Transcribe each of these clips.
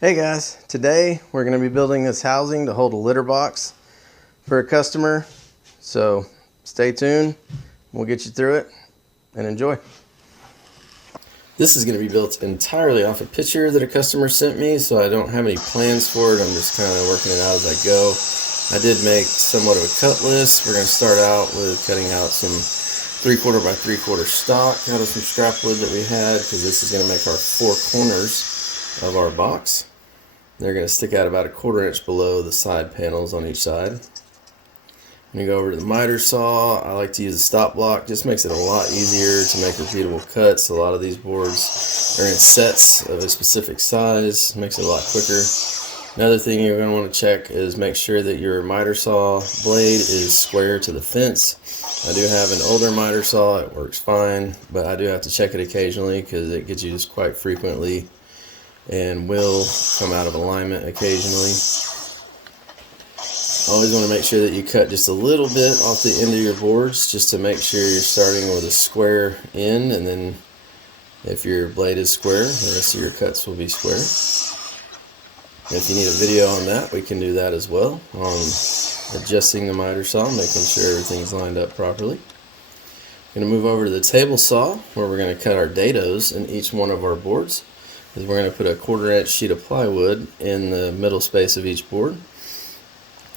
Hey guys, today we're going to be building this housing to hold a litter box for a customer. So stay tuned, we'll get you through it and enjoy. This is going to be built entirely off a picture that a customer sent me, so I don't have any plans for it. I'm just kind of working it out as I go. I did make somewhat of a cut list. We're going to start out with cutting out some 3/4 by 3/4 stock out of some scrap wood that we had, because this is going to make our four corners of our box. They're going to stick out about 1/4 inch below the side panels on each side. I'm going to go over to the miter saw. I like to use a stop block. Just makes it a lot easier to make repeatable cuts. A lot of these boards are in sets of a specific size. Makes it a lot quicker. Another thing you're going to want to check is make sure that your miter saw blade is square to the fence. I do have an older miter saw. It works fine, but I do have to check it occasionally because it gets used quite frequently and will come out of alignment occasionally. Always want to make sure that you cut just a little bit off the end of your boards, just to make sure you're starting with a square end, and then if your blade is square, the rest of your cuts will be square. If you need a video on that, we can do that as well, on adjusting the miter saw, making sure everything's lined up properly. I'm going to move over to the table saw, where we're going to cut our dados in each one of our boards. Is we're going to put a 1/4 inch sheet of plywood in the middle space of each board.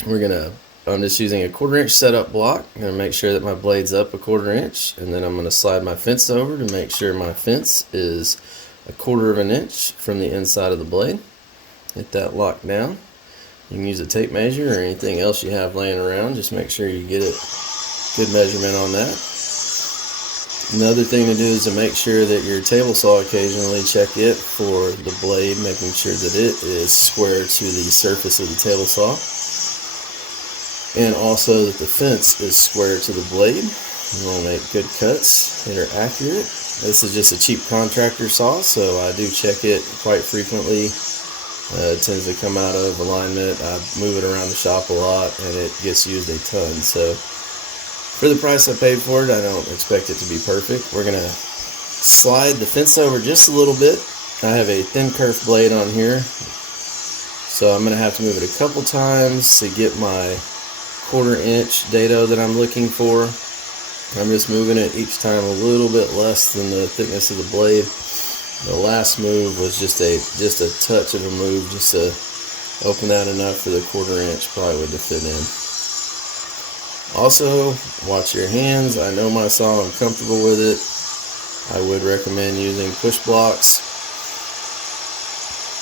I'm just using a 1/4 inch setup block. I'm going to make sure that my blade's up a 1/4 inch, and then I'm going to slide my fence over to make sure my fence is 1/4 inch from the inside of the blade. Get that locked down. You can use a tape measure or anything else you have laying around. Just make sure you get it good measurement on that. Another thing to do is to make sure that your table saw, occasionally check it for the blade, making sure that it is square to the surface of the table saw, and also that the fence is square to the blade. You want to make good cuts that are accurate. This is just a cheap contractor saw, so I do check it quite frequently. It tends to come out of alignment. I move it around the shop a lot, and it gets used a ton. So for the price I paid for it, I don't expect it to be perfect. We're going to slide the fence over just a little bit. I have a thin kerf blade on here, so I'm going to have to move it a couple times to get my 1/4 inch dado that I'm looking for. I'm just moving it each time a little bit less than the thickness of the blade. The last move was just a touch of a move, just to open that enough for the 1/4 inch plywood to fit in. Also, watch your hands. I know my saw, I'm comfortable with it. I would recommend using push blocks.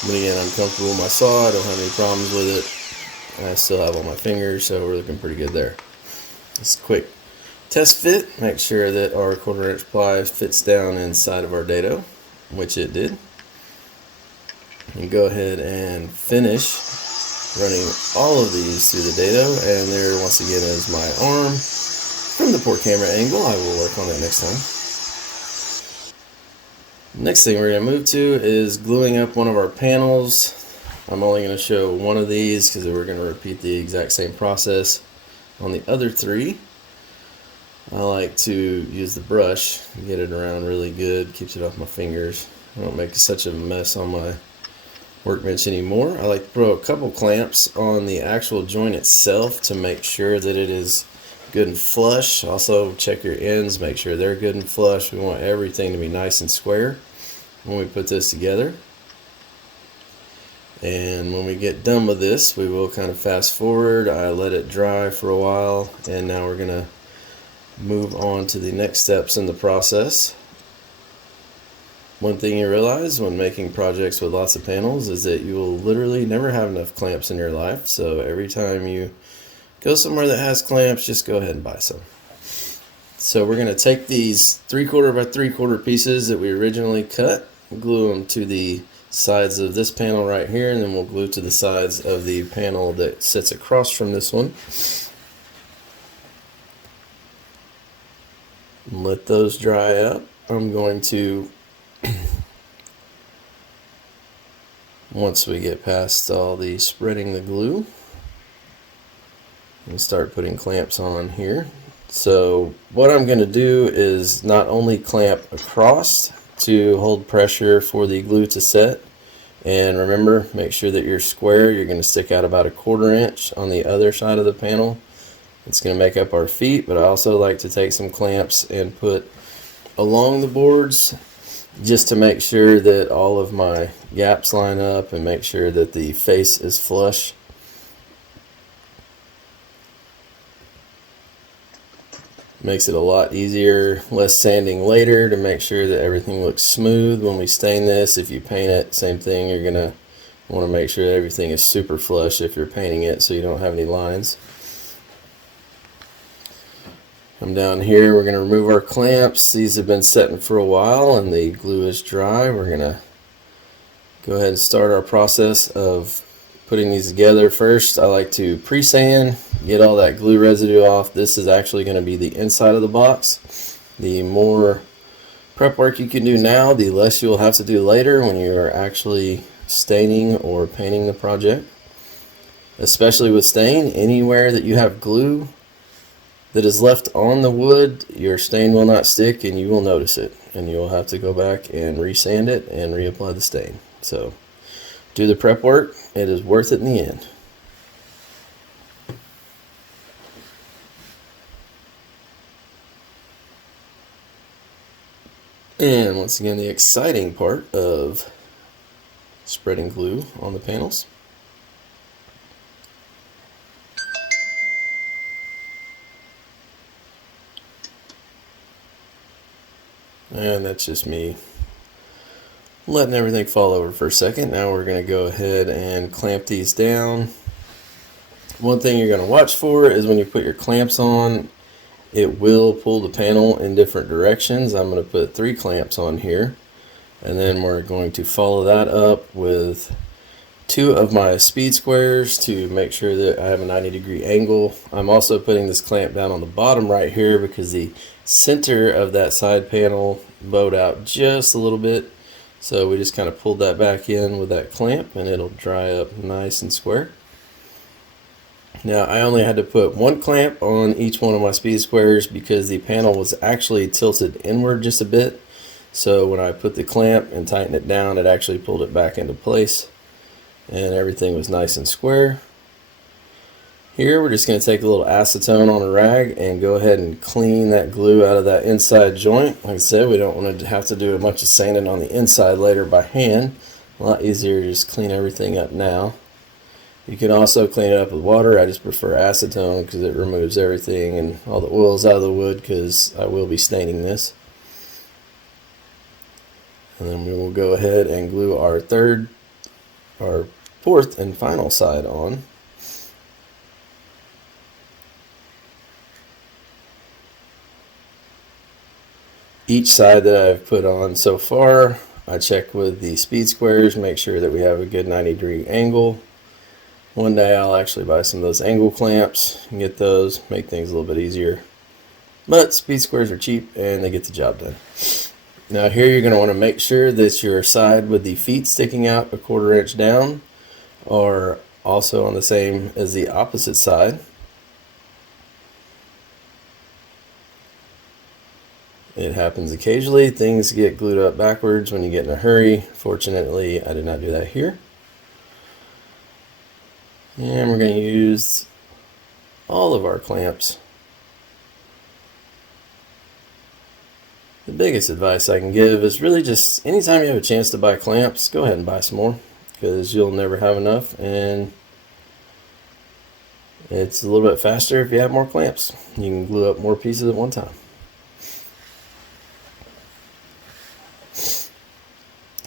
But again, I'm comfortable with my saw. I don't have any problems with it. I still have all my fingers, so we're looking pretty good there. Just a quick test fit. Make sure that our 1/4 inch ply fits down inside of our dado, which it did. And go ahead and finish running all of these through the dado, and there once again is my arm. From the poor camera angle, I will work on it next time. Next thing we're going to move to is gluing up one of our panels. I'm only going to show one of these because we're going to repeat the exact same process on the other three. I like to use the brush, get it around really good, keeps it off my fingers. I don't make such a mess on my workbench anymore. I like to throw a couple clamps on the actual joint itself to make sure that it is good and flush. Also check your ends, make sure they're good and flush. We want everything to be nice and square when we put this together. And when we get done with this, we will kind of fast forward. I let it dry for a while, and now we're going to move on to the next steps in the process. One thing you realize when making projects with lots of panels is that you will literally never have enough clamps in your life. So every time you go somewhere that has clamps, just go ahead and buy some. So we're going to take these 3/4 by 3/4 pieces that we originally cut, glue them to the sides of this panel right here, and then we'll glue to the sides of the panel that sits across from this one. Let those dry up. I'm going to, once we get past all the spreading the glue, and start putting clamps on here. So what I'm going to do is not only clamp across to hold pressure for the glue to set, And remember, make sure that you're square. You're going to stick out about 1/4 inch on the other side of the panel. It's going to make up our feet, but I also like to take some clamps and put along the boards just to make sure that all of my gaps line up and make sure that the face is flush. Makes it a lot easier, less sanding later, to make sure that everything looks smooth when we stain this. If you paint it, same thing, you're going to want to make sure that everything is super flush if you're painting it so you don't have any lines. Come down here, we're going to remove our clamps. These have been setting for a while and the glue is dry. We're going to go ahead and start our process of putting these together. First, I like to pre-sand, get all that glue residue off. This is actually going to be the inside of the box. The more prep work you can do now, the less you'll have to do later when you're actually staining or painting the project. Especially with stain, anywhere that you have glue that is left on the wood, your stain will not stick and you will notice it. And you'll have to go back and re-sand it and reapply the stain. So do the prep work, it is worth it in the end. And once again, the exciting part of spreading glue on the panels. And that's just me letting everything fall over for a second. Now we're going to go ahead and clamp these down. One thing you're going to watch for is when you put your clamps on, it will pull the panel in different directions. I'm going to put 3 clamps on here, and then we're going to follow that up with 2 of my speed squares to make sure that I have a 90-degree angle. I'm also putting this clamp down on the bottom right here because the center of that side panel bowed out just a little bit. So we just kind of pulled that back in with that clamp and it'll dry up nice and square. Now I only had to put 1 clamp on each one of my speed squares because the panel was actually tilted inward just a bit. So when I put the clamp and tightened it down, it actually pulled it back into place and everything was nice and square. Here we're just going to take a little acetone on a rag and go ahead and clean that glue out of that inside joint. Like I said, we don't want to have to do a bunch of sanding on the inside later by hand. A lot easier to just clean everything up now. You can also clean it up with water. I just prefer acetone because it removes everything and all the oils out of the wood, because I will be staining this. And then we will go ahead and glue our fourth and final side on. Each side that I've put on so far, I check with the speed squares, make sure that we have a good 90-degree angle. One day I'll actually buy some of those angle clamps and get those, make things a little bit easier. But speed squares are cheap and they get the job done. Now here you're going to want to make sure that your side with the feet sticking out 1/4 inch down are also on the same as the opposite side. It happens occasionally. Things get glued up backwards when you get in a hurry. Fortunately, I did not do that here. And we're going to use all of our clamps. The biggest advice I can give is really just anytime you have a chance to buy clamps, go ahead and buy some more, because you'll never have enough, and it's a little bit faster if you have more clamps. You can glue up more pieces at one time.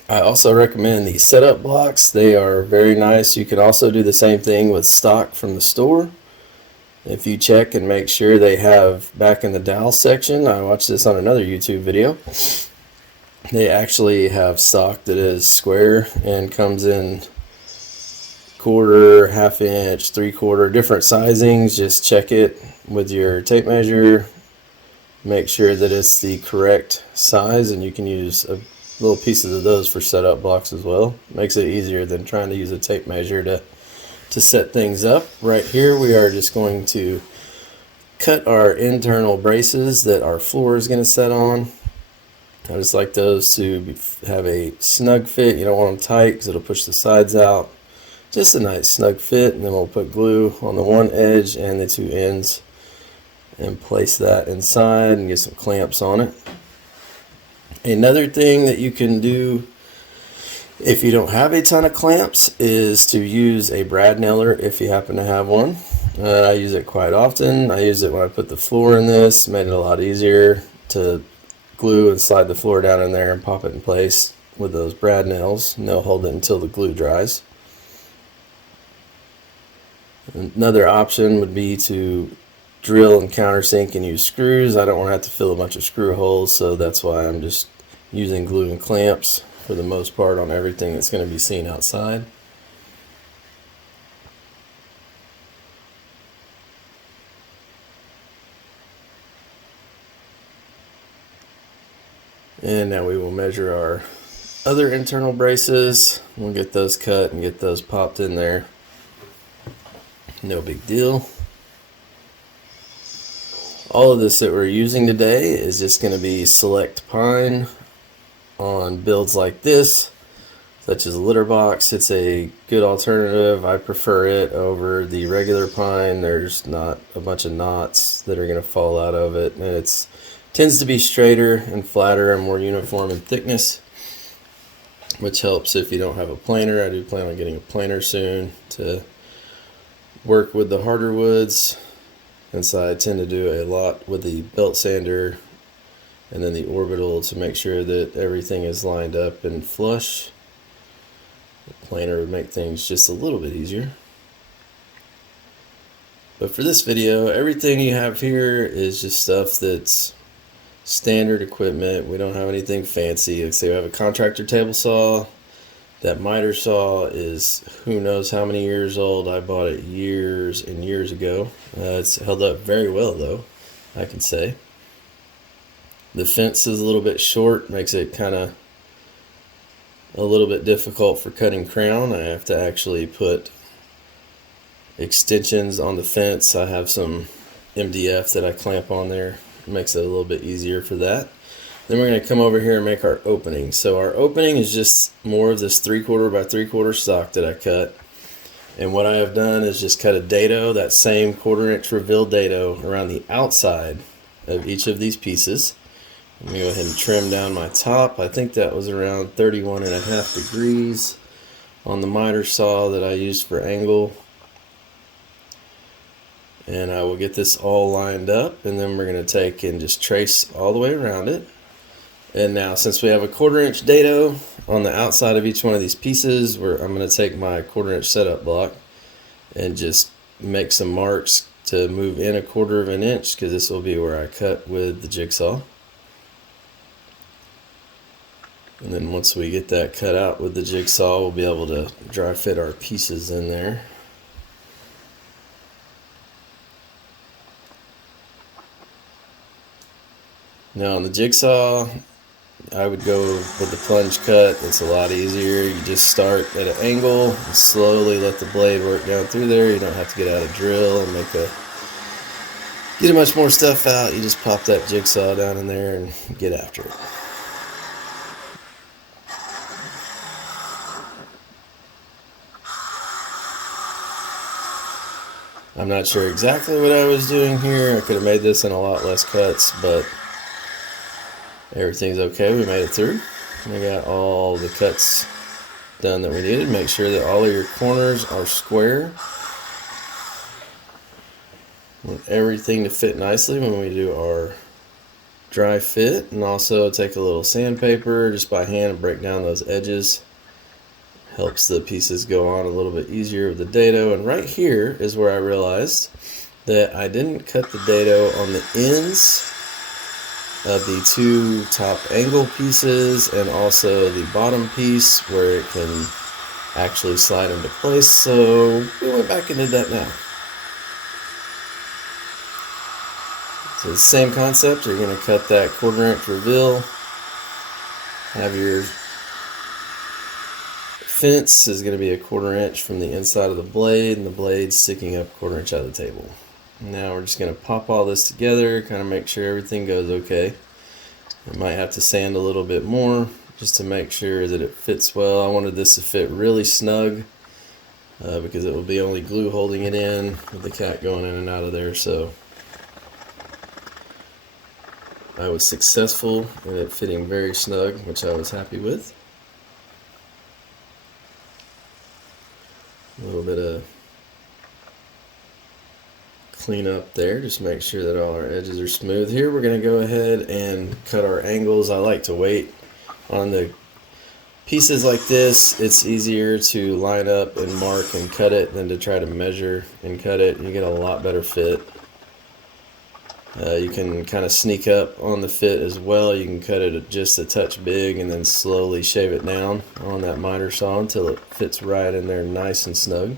I also recommend the setup blocks. They are very nice. You can also do the same thing with stock from the store. If you check and make sure they have, back in the dowel section, I watched this on another YouTube video, they actually have stock that is square and comes in 1/4, 1/2 inch, 3/4, different sizings. Just check it with your tape measure, make sure that it's the correct size, and you can use little pieces of those for setup blocks as well. Makes it easier than trying to use a tape measure to set things up. Right here we are just going to cut our internal braces that our floor is going to set on. I just like those to have a snug fit. You don't want them tight because it'll push the sides out. Just a nice snug fit, and then we'll put glue on the one edge and the two ends and place that inside and get some clamps on it. Another thing that you can do if you don't have a ton of clamps is to use a brad nailer if you happen to have one. I use it quite often. I use it when I put the floor in this. Made it a lot easier to glue and slide the floor down in there and pop it in place with those brad nails, and they'll hold it until the glue dries. Another option would be to drill and countersink and use screws. I don't want to have to fill a bunch of screw holes, so that's why I'm just using glue and clamps for the most part on everything that's going to be seen outside. And now we will measure our other internal braces. We'll get those cut and get those popped in there. No big deal. All of this that we're using today is just going to be select pine on builds like this, such as a litter box. It's a good alternative. I prefer it over the regular pine. There's not a bunch of knots that are going to fall out of it, and it tends to be straighter and flatter and more uniform in thickness, which helps if you don't have a planer. I do plan on getting a planer soon to work with the harder woods, and so I tend to do a lot with the belt sander and then the orbital to make sure that everything is lined up and flush. The planer would make things just a little bit easier. But for this video, everything you have here is just stuff that's standard equipment. We don't have anything fancy. Like say we have a contractor table saw. That miter saw is who knows how many years old. I bought it years and years ago. It's held up very well though, I can say. The fence is a little bit short, makes it kind of a little bit difficult for cutting crown. I have to actually put extensions on the fence. I have some MDF that I clamp on there. It makes it a little bit easier for that. Then we're going to come over here and make our opening. So our opening is just more of this 3/4 by 3/4 stock that I cut. And what I have done is just cut a dado, that same 1/4 inch reveal dado, around the outside of each of these pieces. Let me go ahead and trim down my top. I think that was around 31.5 degrees on the miter saw that I used for angle. And I will get this all lined up, and then we're going to take and just trace all the way around it. And now, since we have a 1/4 inch dado on the outside of each one of these pieces, I'm going to take my 1/4 inch setup block and just make some marks to move in 1/4 inch, because this will be where I cut with the jigsaw. And then once we get that cut out with the jigsaw, we'll be able to dry fit our pieces in there. Now on the jigsaw, I would go with the plunge cut. It's a lot easier. You just start at an angle and slowly let the blade work down through there. You don't have to get out a drill and get much more stuff out. You just pop that jigsaw down in there and get after it. I'm not sure exactly what I was doing here. I could have made this in a lot less cuts, but everything's okay. We made it through. We got all the cuts done that we needed. Make sure that all of your corners are square. Want everything to fit nicely when we do our dry fit. And also take a little sandpaper just by hand and break down those edges. Helps the pieces go on a little bit easier with the dado. And right here is where I realized that I didn't cut the dado on the ends of the two top angle pieces and also the bottom piece where it can actually slide into place. So we went back and did that now. So the same concept. You're going to cut that 1/4 inch reveal. Have your fence is going to be a 1/4 inch from the inside of the blade, and the blade sticking up 1/4 inch out of the table. Now we're just going to pop all this together, kind of make sure everything goes okay. I might have to sand a little bit more just to make sure that it fits well. I wanted this to fit really snug because it will be only glue holding it in with the cat going in and out of there. So I was successful in it fitting very snug, which I was happy with. A little bit of clean up there, just make sure that all our edges are smooth. Here we're going to go ahead and cut our angles. I like to wait on the pieces like this. It's easier to line up and mark and cut it than to try to measure and cut it. You get a lot better fit. You can kind of sneak up on the fit as well. You can cut it just a touch big and then slowly shave it down on that miter saw until it fits right in there nice and snug.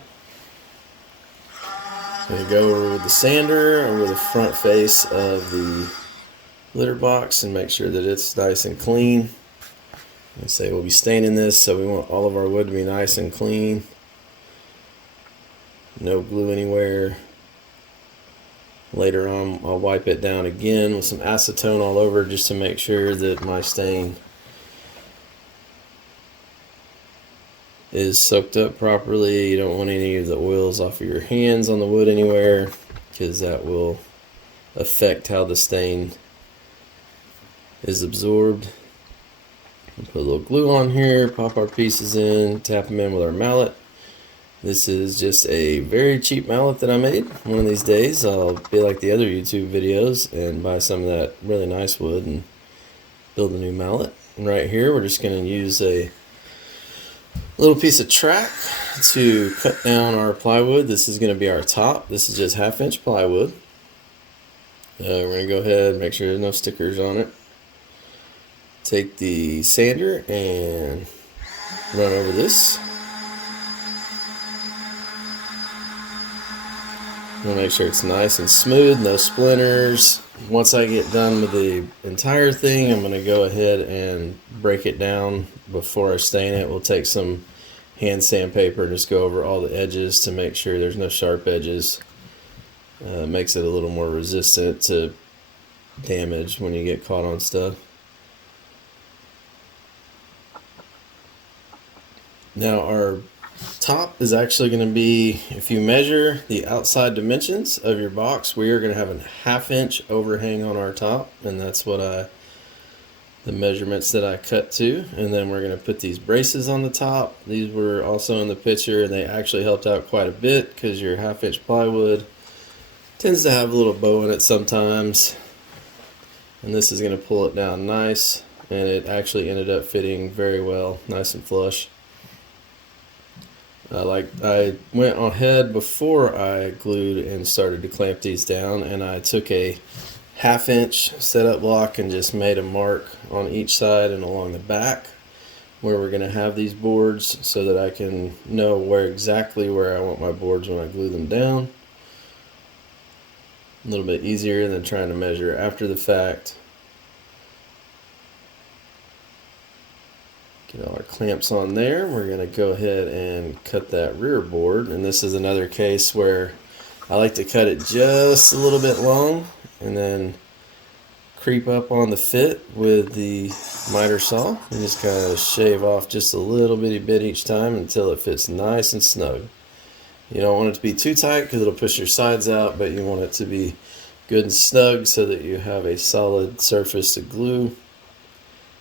So you go over with the sander over the front face of the litter box and make sure that it's nice and clean. And say we'll be staining this, so we want all of our wood to be nice and clean. No glue anywhere. Later on I'll wipe it down again with some acetone all over just to make sure that my stain is soaked up properly. You don't want any of the oils off of your hands on the wood anywhere, because that will affect how the stain is absorbed. We'll put a little glue on here, pop our pieces in, tap them in with our mallet. This is just a very cheap mallet that I made. One of these days I'll be like the other YouTube videos and buy some of that really nice wood and build a new mallet. And right here we're just going to use a little piece of track to cut down our plywood. This is going to be our top. This is just 1/2 inch plywood. We're going to go ahead and make sure there's no stickers on it. Take the sander and run over this. I'm going to make sure it's nice and smooth, no splinters. Once I get done with the entire thing, I'm going to go ahead and break it down before I stain it. We'll take some hand sandpaper and just go over all the edges to make sure there's no sharp edges. Makes it a little more resistant to damage when you get caught on stuff. Now our top is actually going to be, if you measure the outside dimensions of your box, we are going to have a 1/2 inch overhang on our top, and that's what the measurements that I cut to. And then we're going to put these braces on the top. These were also in the picture, and they actually helped out quite a bit because your 1/2 inch plywood tends to have a little bow in it sometimes, and this is going to pull it down nice, and it actually ended up fitting very well, nice and flush. I went ahead before I glued and started to clamp these down, and I took a 1/2 inch setup block and just made a mark on each side and along the back where we're going to have these boards, so that I can know exactly where I want my boards when I glue them down. A little bit easier than trying to measure after the fact. Get all our clamps on there. We're going to go ahead and cut that rear board, and this is another case where I like to cut it just a little bit long and then creep up on the fit with the miter saw and just kind of shave off just a little bitty bit each time until it fits nice and snug. You don't want it to be too tight because it'll push your sides out, but you want it to be good and snug so that you have a solid surface to glue.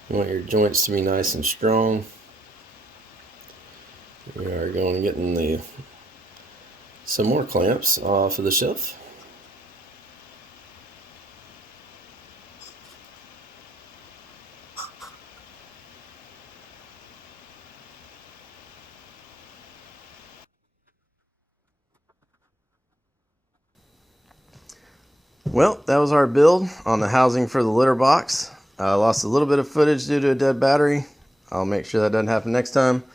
You want your joints to be nice and strong. We are going to get some more clamps off of the shelf. Well, that was our build on the housing for the litter box. I lost a little bit of footage due to a dead battery. I'll make sure that doesn't happen next time.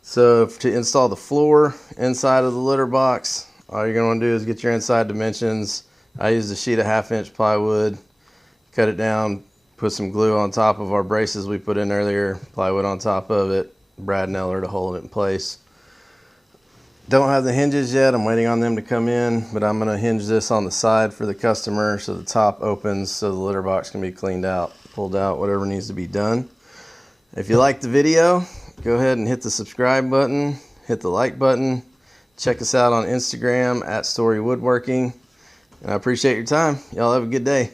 So to install the floor inside of the litter box, all you're going to want to do is get your inside dimensions. I used a sheet of 1/2 inch plywood, cut it down, put some glue on top of our braces we put in earlier, plywood on top of it, brad nailer to hold it in place. Don't have the hinges yet. I'm waiting on them to come in, but I'm going to hinge this on the side for the customer so the top opens so the litter box can be cleaned out. pulled out whatever needs to be done. If you like the video, go ahead and hit the subscribe button, hit the like button. Check us out on Instagram @StoryWoodworking. And I appreciate your time. Y'all have a good day.